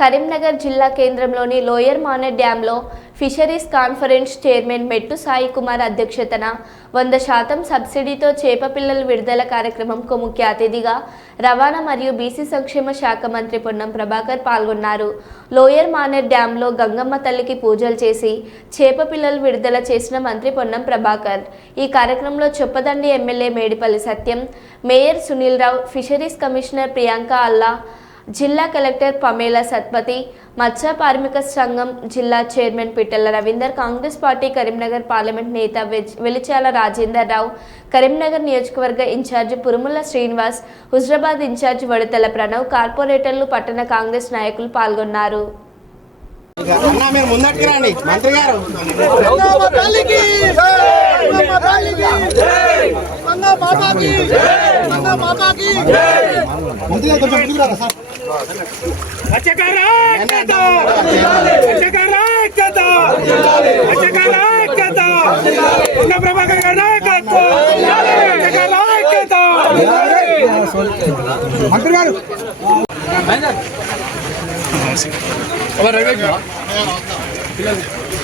కరీంనగర్ జిల్లా కేంద్రంలోని lower Manair డ్యాంలో fisheries conference chairman Mettu Sai Kumar అధ్యక్షతన వంద శాతం సబ్సిడీతో చేప పిల్లల విడుదల కార్యక్రమంకు ముఖ్య అతిథిగా రవాణా మరియు బీసీ సంక్షేమ శాఖ మంత్రి పొన్నం ప్రభాకర్ పాల్గొన్నారు. లోయర్ మానెట్ డ్యాంలో గంగమ్మ తల్లికి పూజలు చేసి చేప పిల్లలు విడుదల చేసిన మంత్రి పొన్నం ప్రభాకర్. ఈ కార్యక్రమంలో Choppadandi MLA Medipalli Satyam mayor Sunil Rao fisheries commissioner Priyanka Ala జిల్లా కలెక్టర్ పమేలా సత్పతి మత్స్య కార్మిక సంఘం జిల్లా chairman Pittala Ravinder Congress party Karimnagar parliament నేత వెలిచాల రాజేందర్ రావు కరీంనగర్ నియోజకవర్గ in charge Purumula Srinivas Huzurabad in charge Vodithala Pranav కార్పొరేటర్లు పట్టణ కాంగ్రెస్ నాయకులు పాల్గొన్నారు. అన్నా మీరు ముందట్టుకు రండి. మంత్రి గారు గంగమ్మ తల్లికి గంగమ్మ తల్లికి గంగా మాతాకి గంగా మాతాకి మంత్రి గారు కొంచెం ముందుకు రారా సార్ మంత్రి గారు చేయి, చేయి, చేయి. హలో చైర్మన్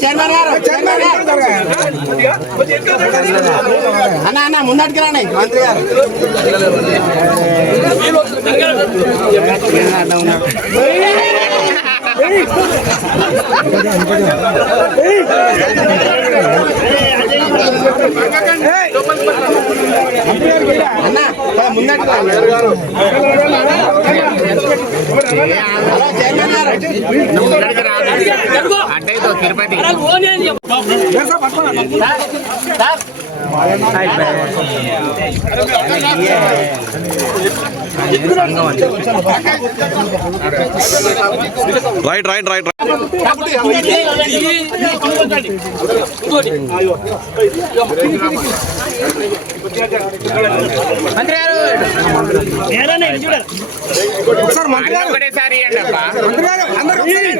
చైర్మన్ గారు అన్న అన్న ముందట్టుకు రండి మంత్రి గారు అన్న ముందట్టుకు రండి హలో చైర్మన్ గారు అడ్డైతో తిరుపతి రైట్ రైట్ రైట్ ఒకసారి మంత్రి గారు అబ్బా మంత్రి గారు అందరూ ఒకసారి.